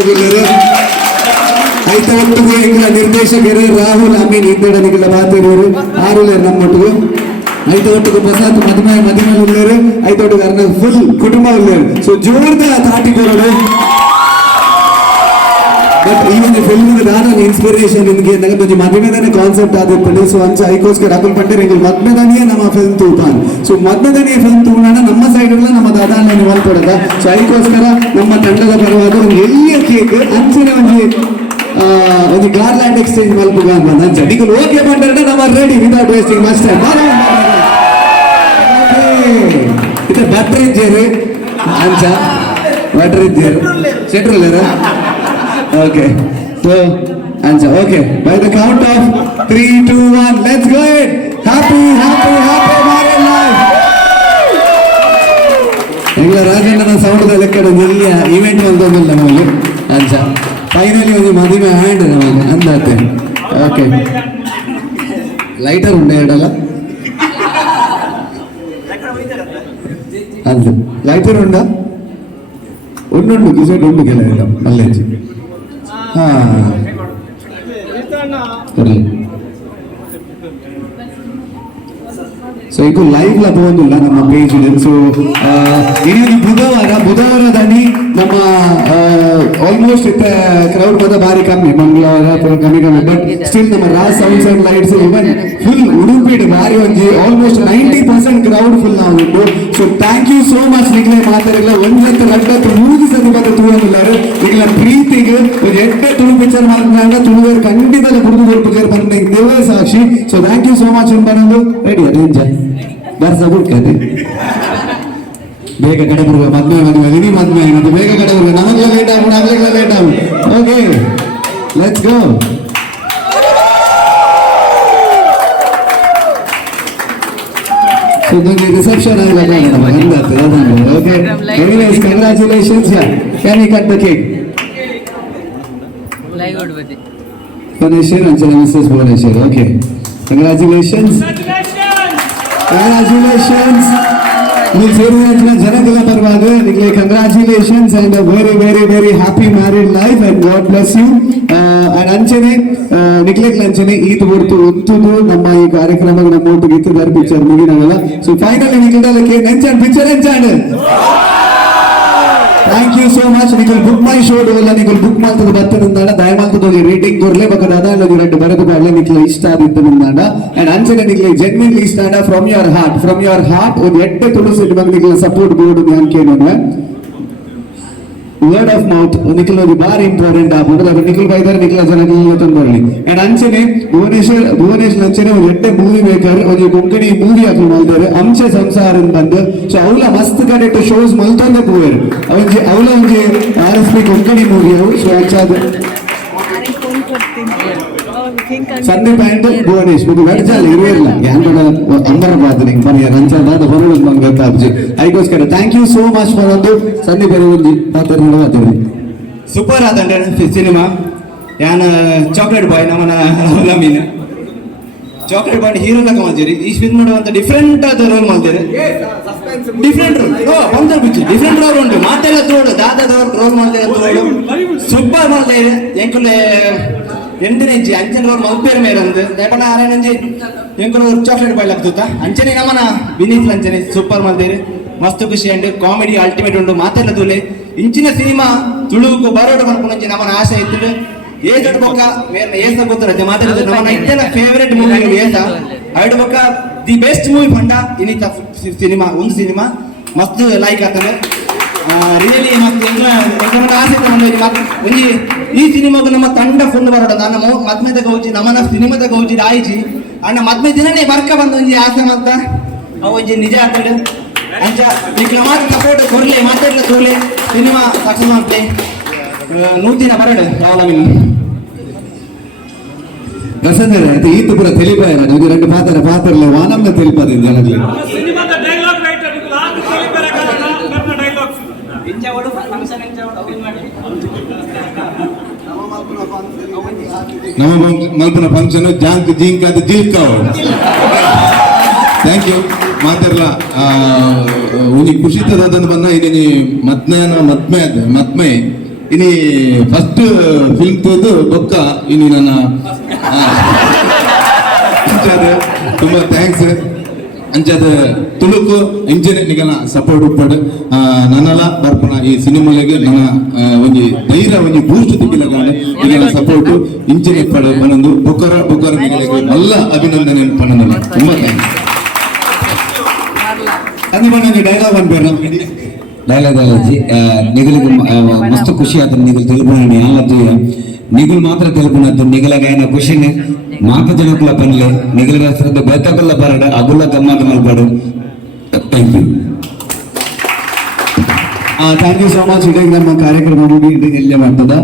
ಒಟ್ಟುಗುಳ್ಳರು ಐತ ಒಟ್ಟುಗು ಎಂಗ್ಲ ನಿರ್ದೇಶಕರು ರಾಹುಲ್ ಅಮೀನ್ ಇಂದಡ ನಿಗಲ ಮಾತಿರೋರು ಆರುಲೇರು ನಮ್ಮೊಟ್ಟಿಗೂ ಐತ ಒಟ್ಟಿಗೆ ಪ್ರಸಾದ್ ಮದಿಮೆ ಉಳ್ಳೇರು ಐತ ಒಟ್ಟಿಗೆ ಅರ್ನ ಫುಲ್ ಕುಟುಂಬ ಉಳ್ಳೇರು ಸೊ ಜೋರ್ದ ತಾಟಿಕೊರಡು ಬಟ್ ಈ ಒಂದು ಫಿಲ್ಮ್ ದಾನ ಇನ್ಸ್ಪಿರೇಷನ್ ನಿಮಗೆ ನನಗೆ ಮದ್ಮೆದಾನೆ ಕಾನ್ಸೆಪ್ಟ್ ಆದಿತ್ತು ಸೊ ಅಂಚ ಐಕೋಸ್ಕರ ಅಕಲ್ ಪಂಡರ್ ಎಂಗಲ್ ಮದ್ಮೆದಾನಿಯೇ ನಮ್ಮ ಫಿಲ್ಮ್ ತೂಪಾನ್ ಸೊ ಮದ್ಮೆದಾನಿಯ ಫಿಲ್ಮ್ ತೂಗೋಣ ನಮ್ಮ ಸೈಡ್ ಎಲ್ಲ ನಮ್ಮ ದಾದಾನ ನಿವಾಲ್ಕೊಡದ ಸೊ ಐಕೋಸ್ಕರ ನಮ್ಮ ತಂಡದ ಪರವಾದ ಒಂದು ಎಲ್ಲಿಯ ಕೇಕ್ ಅಂಚಿನ ಒಂದು ಗಾರ್ಲ್ಯಾಂಡ್ ಎಕ್ಸ್ಚೇಂಜ್ ಮಲ್ಪುಗ ಅಂತ ಅಂಚ ನಿಗಲ್ ಓಕೆ ಪಂಡರ್ ನಮ್ಮ ready without wasting much time ಇದು ಬಟ್ರ್ ಇದ್ದೇರು ಅಂಚ ಬಟ್ರ್ ಇದ್ದೇರು ಸೆಟ್ರಲ್ okay so answer okay by the count of 3 2 1 let's go ahead happy married life engla rajandana sound da lekkada nilliya event ondondilla namalle answer finally ಒಂದು ಮದುವೆ ಹ್ಯಾಂಡ್ ನಮಗೆ ಅಂದಾತೆ okay ಲೈಟರ್ ಉಂಟು ಹೇಳಲ್ಲ ಅದು ಲೈಟರ್ ಉಂಟಾ ಉಂಟು ಕಿಸೆಟ್ ಉಂಟು ಕೆಲ ಮಲ್ಲೇಜಿ ಸೊ ಇದು ಲೈವ್ ಲ ಬಂದಿಲ್ಲ ನಮ್ಮ ಪೇಜ್ ಸೊ ಇಡೀ ಬುಧವಾರದಲ್ಲಿ ನಮ್ಮ ಆಲ್ಮೋಸ್ಟ್ ಕ್ರೌಡ್ ಬಂದ ಭಾರಿ ಕಮ್ಮಿ ಮಂಗಳವಾರ ಕಮ್ಮಿ ಬಟ್ ಸ್ಟಿಲ್ ನಮ್ಮ Raj sounds and lights even full ಉಡುಪಿಡ್ ಭಾರಿ ಒಂಜಿ ಆಲ್ಮೋಸ್ಟ್ 90% ಕ್ರೌಡ್ ಫುಲ್ ನಾವು ಉಂಟು so thank you so much ನಿಗ್ಲೆ ಮಾತಾಡಿಲ್ಲ ಒಂದಂತ ಲಡ್ಡತ್ತು 3 ಸತಿ ಬಂದ ತೂರಮಿಲ್ಲಾರು ನಿಗ್ಲ ಪ್ರೀತಿಗೆ ಒಂದು ಎಡ್ಡೆ ತುಳು ಪಿಕ್ಚರ್ ಮಾಡ್ಕೊಂಡಾಗ ತುಳುವೇರು ಖಂಡಿತ ಕುಡಿದು ಪಿಕ್ಚರ್ ಬಂದ ದೇವೇ ಸಾಕ್ಷಿ so thank you so much ಬಂದು ರೆಡಿ ಅದೇಂಜ ಬರ್ಸ ಬಿಡ್ಕತೆ ಬೇಗ ಕಡೆ ಬರುವ ಮದ್ವೆ ಇಡೀ ಮದ್ವೆ ಏನಂತ ಬೇಗ ಕಡೆ ಬರುವ ನಮಗೆಲ್ಲ ಲೇಟ್ ಆಗ್ಬಿಡ ಆಗ್ಲಿಲ್ಲ ಲೇಟ್ ಆಗ್ಬಿಡು ಓಕೆ ಲೆಟ್ಸ್ ಗೋ ರಿಸೆಪ್ಷನ್ ಆಗಲ್ಲ okay anyways congratulations can you cut the cake Bhuvaneshwar ಅಂಚನ ಮಿಸಸ್ ಭುವನೇಶ್ವರ್ ಓಕೆ ಕಂಗ್ರಾಚುಲೇಷನ್ಸ್ ನೀವು ಸೇರಿದ ಜನಗಳ ಪರವಾದ ನಿಮಗೆ congratulations and very very very happy married life and God bless you and ಅಂಚನೆ ನಿಕ್ಲೆಕ್ಲ ಅಂಚನೆ ಈದ್ ಹೊರತು ಉಂತುದು ನಮ್ಮ ಈ ಕಾರ್ಯಕ್ರಮ ನಮ್ಮ ಒಟ್ಟಿಗೆ ಇತ್ತು ಪಿಕ್ಚರ್ ಮುಗಿನಾಗಲ್ಲ ಸೊ ಫೈನಲಿ ನಿಕ್ಲಕ್ಕೆ ನೆಂಚಾಡ್ ಪಿಕ್ಚರ್ ಎಂಚಾಡ್ ಥ್ಯಾಂಕ್ ಯು ಸೋ ಮಚ್ ನಿಖಲ್ ಬುಕ್ ಮೈ ಶೋ ಎಲ್ಲ ನಿಖಲ್ ಬುಕ್ ಮಾಡ್ತದ ಬರ್ತದಂದಾಡ ದಯಮಾಡ್ತದೋಗಿ ರೇಟಿಂಗ್ ಕೊರ್ಲೆ ಬಕದ ಅದಾಲೋಗಿ ರೆಡ್ ಬರದು ಬಾಳೆ ನಿಖಲ್ ಇಷ್ಟ ಆದಿತ್ತು ಮುಂದಾಡ ಅಂಡ್ ಅಂಚನೆ ನಿಖಲ್ ಜೆನ್ವಿನ್ಲಿ ಇಷ್ಟ ಆಡ ಫ್ರಮ್ ಯುವರ್ ಹಾರ್ಟ್ ಒಂದು ಎಡ್ಡೆ ತುಳುಸಿಟ್ಟು ಬಂದು ನಿಖಲ್ ಸಪೋರ್ಟ್ ಬೋರ್ಡ್ ನಾನು ಕೇಳೋಣ ವರ್ಡ್ ಆಫ್ ಮೌತ್ ನಿಖಲ್ ಹೋಗಿ ಬಾರಿ ಇಂಪಾರ್ಟೆಂಟ್ ಆಗ್ಬೋದು ಅದು ನಿಖಲ್ ಬೈದಾರೆ ನಿಖಲ್ ಜನ ತಂದ್ಬರಲಿ ಅಂಡ್ ಅಂಚನೆ ಭುವನೇಶ್ವರ್ ಅಂಚನೆ ಒಂದು ಎಡ್ಡೆ ಮೂವಿ ಮೇಕರ್ ಒಂದು ಕೊಂಕಣಿ ಮೂವಿ ಹಾಕಿ ಮಾಡಿದ್ದಾರೆ ಅಂಶ ಸಂಸಾರ ಬಂದು ಸೊ ಅವಳ ಮಸ್ತ್ ಕಡೆ ಶೋಸ್ ಮಲ್ತಂದೆ ಪೂವೇರು ಅವಳ ಒಂದು RSP ಕೊಂಕಣಿ ಮೂವಿ ಅವು ಸೊ ಅಚ್ಚಾದ ಸಂದೀಪ್ ಅಂಡ್ ಭುವನೇಶ್ ಇದು ಗಡ್ಜಾಲ ಇರುವಿಲ್ಲ ಯಾನ್ ಅಂಬರ ಬಾತ್ ನಿಂಗೆ ಬನ್ನಿ ರಂಜಾದ ಬರೋದು ನಂಗೆ ಗೊತ್ತಾಗ್ಜಿ ಅದಕ್ಕೋಸ್ಕರ thank you so much for ಒಂದು ಸಂದೀಪ್ ಒಂದು ಪಾತ್ರ ನೋಡ್ತೀವಿ ಸೂಪರ್ ಆದಂಡ ಸಿನಿಮಾ ಯಾನ ಚಾಕ್ಲೇಟ್ ಬಾಯ್ ನಮ್ಮನ ಮೀನ್ ಚಾಕ್ಲೇಟ್ ಬಾಯ್ ಹೀರೋ ತಕ ಮಾಡ್ತೀರಿ ಈ ಫಿಲ್ಮ್ ಮಾಡುವಂತ ಡಿಫ್ರೆಂಟ್ ಆದ ರೋಲ್ ಮಾಡ್ತೀರಿ different roll puncture picture different roll ಉಂಟು ಮಾತೆಲ್ಲ ತೋಡು ದಾದಾದ ರೋಲ್ ಮಾಡ್ತಾರೆ ಸೂಪರ್ ಮಾಡ್ತಾರೆ ಎಂಕುಲೆ ಎಂಟನೇಜಿ ಅಂಚನೆ ರೋಲ್ ಮಲ್ಪೇರು ಮೇರೆ ಒಂದು ದಯಪಣ ಆರೇನಂಜಿ ಎಂಕುಲು ಚಾಕ್ಲೇಟ್ ಬಾಯ್ ಆಗ್ತುತ್ತಾ ಅಂಚನೆ ನಮ್ಮನ ವಿನೀತ್ ಅಂಚನೆ ಸೂಪರ್ ಮಾಡ್ತೀರಿ ಮಸ್ತ್ ಖುಷಿ ಅಂಡ್ ಕಾಮಿಡಿ ಅಲ್ಟಿಮೇಟ್ ಉಂಟು ಮಾತೆಲ್ಲ ತೂಲೆ ಇಂಚಿನ ಸಿನಿಮಾ ತುಳುಕು ಬರೋಡು ಮಾಡ್ಕೊಂಡು ನಮ್ಮನ ಆಸೆ ಇತ್ತು ಏಜ್ ಬೊಕ್ಕ ಏಸ ಗೊತ್ತಿರತ್ತೆ ಮಾತಾಡಿದ್ರೆ ನಮ್ಮ ಇದ್ದೆಲ್ಲ ಫೇವರೇಟ್ ಮೂವಿ ಏಸ ಐಡ್ ಬೊಕ್ಕ ದಿ ಬೆಸ್ಟ್ ಮೂವಿ ಫಂಡ ಇನ್ನಿತ ಸಿನಿಮಾ ಒಂದು ಸಿನಿಮಾ ಮಸ್ತ್ ಲೈಕ್ ಆಗ್ತದೆ ರಿಯಲಿ ಮಸ್ತ್ ಆಸೆ ಒಂಜಿ ಈ ಸಿನಿಮಾಗ ನಮ್ಮ ತಂಡ ಫುಲ್ ಬರೋಡ ನನ್ನ ಮದ್ಮೆದ ಗೌಜಿ ನಮ್ಮನ ಸಿನಿಮಾದ ಗೌಜಿ ಆಯ್ಜಿ ಅಣ್ಣ ಮದ್ಮೆ ದಿನನೇ ಬರ್ಕ ಬಂದ ಒಂಜಿ ಆಸೆ ಮತ್ತ ಅವು ಒಂಜಿ ನಿಜ ಆಗ್ತದೆ ಅಂಚ ನಿಕ್ಲ ಮಾತ್ರ ಸಪೋರ್ಟ್ ಕೊರ್ಲೆ ಮಾತಾಡ್ಲ ತೋರ್ಲೆ ಸಿನಿಮಾ ಸಕ್ಸಸ್ ಮಾಡ್ಲೆ ನೂತಿನ ಬರಡು ಯಾವಲ ಪ್ರಸನ್ನ అయితే ఈత కూడా తెలిపారు ఇది రెండు పాత్రలు వానంగా తెలిపది జనకి సినిమాದ డైలాగ్ రైటర్ ಇದು ಲಾಗ್ తెలిపారు కదా ನನ್ನ ಡೈಲಾಗ್ಸ್ ಇಂಚವಡು ಫಂಕ್ಷನ್ ಇಂಚವಡು ಅವು ಮಾಡಿ ನಮ್ಮ ಮಲ್ಪನ ಫಂಕ್ಷನ್ ಜಾಂಕ್ ಜಿಂಕ್ ಅದು ಜಿಲ್ಕಾವ್ ಥ್ಯಾಂಕ್ ಯು ಮಾತಾಡಲ್ಲ ಉನಿ ಖುಷಿ ತದದನ್ನು ಬಂದ ಇದೀನಿ ಮಧ್ಯಾಹ್ನ ಮತ್ಮೆ ಇನಿ ಫಸ್ಟ್ ಫಿಲ್ಮ್ ತೋದು ಬೊಕ್ಕ ಇನಿ ನನ್ನ ಅಂಚಾದ ತುಂಬಾ ಥ್ಯಾಂಕ್ಸ್ ಅಂಚಾದ ತುಳುಕು ಇಂಜಿನ್ ನಿಗನ ಸಪೋರ್ಟ್ ಉಪ್ಪಡು ನನ್ನಲ ಬರ್ಪನ ಈ ಸಿನಿಮಾಗೆ ನನ್ನ ಒಂಜಿ ಧೈರ್ಯ ಒಂಜಿ ಬೂಸ್ಟ್ ದಿಕ್ಕಿಲ ಕಾಂಡ ನಿಗನ ಸಪೋರ್ಟ್ ಇಂಜಿನ್ ಇಪ್ಪಡು ಪನೊಂದು ಬೊಕ್ಕರ ನಿಗಲಿಗೆ ಎಲ್ಲ ಅಭಿನಂದನೆ ಪನೊಂದು ತುಂಬಾ ಥ್ಯಾಂಕ್ಸ್ ಅಂದು ಡೈಲಾಗ್ ಅನ್ಬೇಡ ಡೈಲಾಗ್ ಅಲ್ಲಜಿ ನಿಗಲಿಗೆ ಮಸ್ತ್ ಖುಷಿ ಆಯ್ತು ನಿಗಲ್ తెలుపున ಯಾವತ್ತು ನಿಗಲ್ ಮಾತ್ರ తెలుపునದ್ದು ನಿಗಲಗೈನ ಖುಷಿನೇ ಮಾತು ಜನಕ್ಕಲ್ಲ ಪನ್ಲೆ ನಿಗಲಿಗೆ ಹೆಸರದ್ದು ಬೈತಕಲ್ಲ ಬರಡ ಅಗುಲ್ಲ ಗಮ್ಮತ್ ಮಲ್ಪಡು thank you thank you so much ಇಡೀ ನಮ್ಮ ಕಾರ್ಯಕ್ರಮ ಮುಗಿ ಇಲ್ಲೇ ಮಾಡ್ತದ